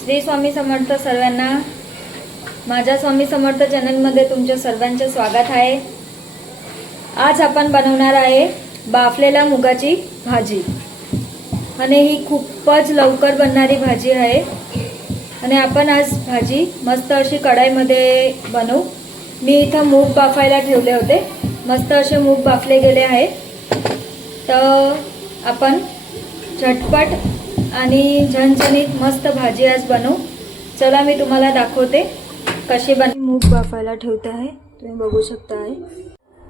श्री स्वामी समर्थ सर्वांना. माझ्या स्वामी समर्थ चॅनलमध्ये तुमच्या सर्वांचे स्वागत आहे. आज आपण बनवणार आहे बाफलेल्या मुगाची भाजी आणि ही खूपच लवकर बनणारी भाजी आहे. आणि आपण आज भाजी मस्त अशी कढाईमध्ये बनवू. मी इथं मूग बाफायला ठेवले होते. मस्त असे मूग बाफले गेले आहेत. तर आपण झटपट आणि झणझणीत मस्त भाजी आज बनवू. चला मी तुम्हाला दाखवते कशी मूग बाफायला ठेवते आहे. तुम्ही बघू शकता आहे.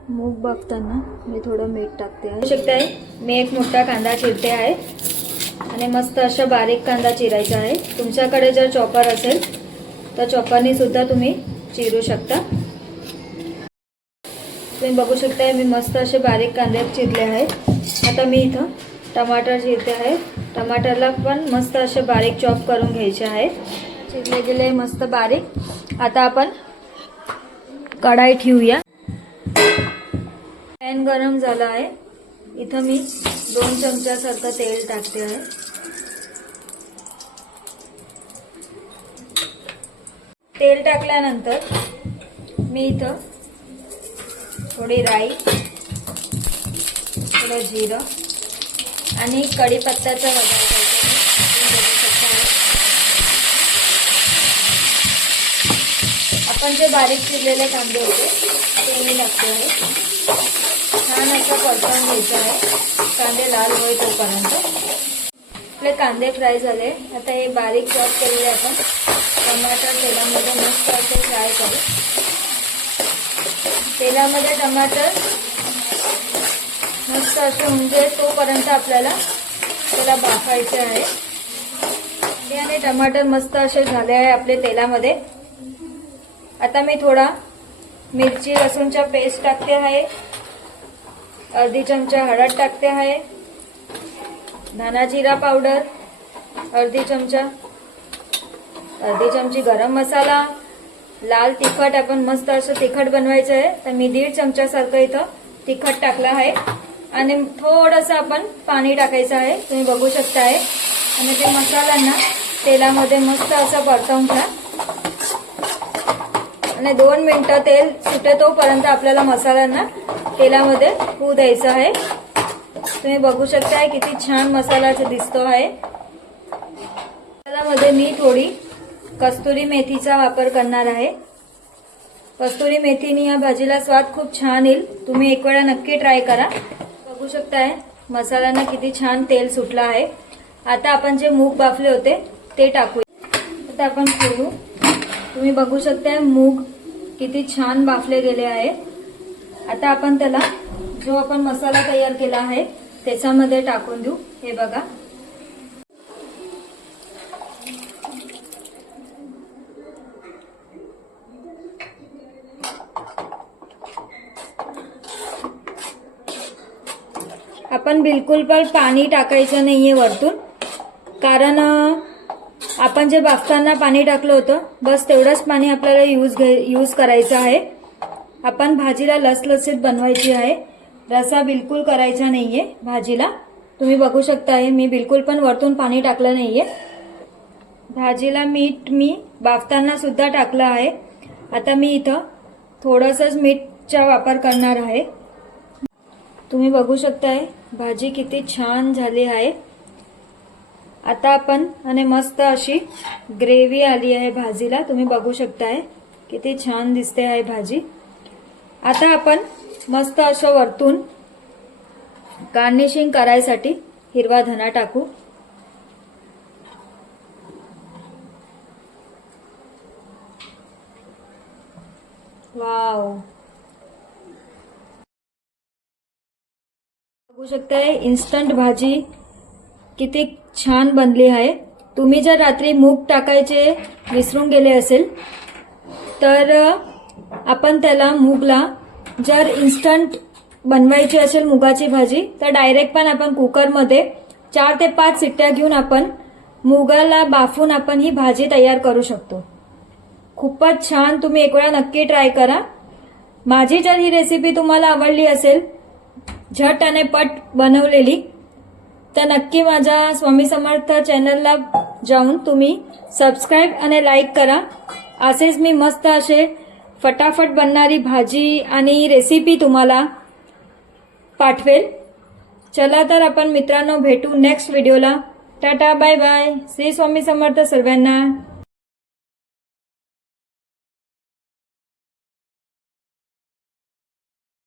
मूग बाफताना मी थोडं मीठ टाकते आहे. बघू शकताय मी एक मोठा कांदा चिरते आहे आणि मस्त अशा बारीक कांदा चिरायचा आहे. तुमच्याकडे जर चॉपर असेल तर चॉपरने सुद्धा तुम्ही चिरू शकता. तुम्ही बघू शकताय मी मस्त असे बारीक कांदे चिरले आहेत. आता मी इथं टमाटर चिरते आहे. टमाटरला पण मस्त असे बारीक चॉप करून घ्यायचे आहे. चिरले गेले मस्त बारीक. आता आपण कढाई ठेवूया. पॅन गरम झाला आहे. इथं मी 2 चमच्यासारखं तेल टाकते आहे. तेल टाकल्यानंतर मी इथं थोडी राई, थोडं जिरं आणि कढीपत्त्याचा वघार करते. आपण जे बारीक चिरलेले कांदे होते ते मी टाकते आहे. छान असं परतवून घ्यायचं आहे. कांदे लाल होईल तोपर्यंत. आपले कांदे फ्राय झाले. आता हे बारीक चॉप केलेले आपण टमाटर तेलामध्ये मस्त असे फ्राय करू. तेलामध्ये टमाटर मस्त असे म्हणजे तोपर्यंत आपल्याला त्याला बाफायचे आहे. आणि टमाटर मस्त असे झाले आहे आपले तेलामध्ये. आता मी थोडा मिरची लसूणचा पेस्ट टाकते आहे. अर्धी चमचा हळद टाकते आहे. धना जिरा पावडर अर्धी चमची गरम मसाला, लाल तिखट. आपण मस्त असं तिखट बनवायचं आहे तर मी 1.5 चमच्यासारखं इथं तिखट टाकलं आहे. आणि थोडंसं आपण पाणी टाकायचं आहे. तुम्ही बघू शकता आहे. आणि ते मसाल्यांना तेलामध्ये मस्त असं परतवून घ्या. आणि 2 मिनिटं तेल सुटे तोपर्यंत आपल्याला मसाल्यांना तेलामध्ये होऊ द्यायचं आहे. तुम्ही बघू शकताय किती छान मसाला दिसतो आहे. मसाल्यामध्ये मी थोडी कस्तुरी मेथीचा वापर करणार आहे. कस्तुरी मेथीने या भाजीला स्वाद खूप छान येईल. तुम्ही एक वेळा नक्की ट्राय करा. बघू शकताय मसाल्यांना किती छान तेल सुटलं आहे. आता आपण जे मूग बाफले होते ते टाकू. आता आपण फोडू. तुम्ही बघू शकताय मूग किती छान बाफले गेले आहे. आता आपण त्याला जो आपण मसाला तयार केला आहे त्याच्यामध्ये टाकून देऊ. हे बघा. आपण बिलकुल पण पाणी टाकायचं नाहीये वरतून. कारण आपण जे बाफताना पाणी टाकलं होतं बस तेवढंच पाणी आपल्याला यूज करायचं आहे. आपण भाजीला लसलसीत बनवायची आहे. रसा बिलकुल करायचा नाहीये भाजीला. तुम्ही बघू शकताय मी बिलकुल पण वरतून पाणी टाकलं नाहीये. भाजीला मीठ मी बाफताना सुद्धा टाकलं आहे. आता मी इथं थोडंसंच मीठचा वापर करणार आहे. तुम्ही बघू शकताय भाजी किती छान झाली आहे. आता आपण आणि मस्त अशी ग्रेव्ही आली आहे भाजीला. तुम्ही बघू शकताय किती छान दिसते आहे भाजी. आता आपण मस्त असं वरतून गार्निशिंग करायसाठी हिरवा धना टाकू. वाव. बघू शकताय इन्स्टंट भाजी किती छान बनली आहे. तुम्ही जर रात्री मूग टाकायचे विसरून गेले असेल तर आपण त्याला मूगला जर इन्स्टंट बनवायची असेल मुगाची भाजी तर डायरेक्ट पण आपण कुकरमध्ये 4 ते 5 शिट्ट्या घेऊन आपण मुगाला बाफून आपण ही भाजी तयार करू शकतो. खूपच छान. तुम्ही एक वेळा नक्की ट्राय करा. माझी जर ही रेसिपी तुम्हाला आवडली असेल झट आणि पट बनवलेली तर नक्की माझ्या स्वामी समर्थ चॅनलला जाऊन तुम्ही सबस्क्राईब आणि लाईक करा. असेच मी मस्त असे फटाफट बनणारी भाजी आणि रेसिपी तुम्हाला पाठवेल. चला तर आपण मित्रांनो भेटू नेक्स्ट व्हिडिओला. Tata bye bye. Shri Swami Samarth सर्वांना.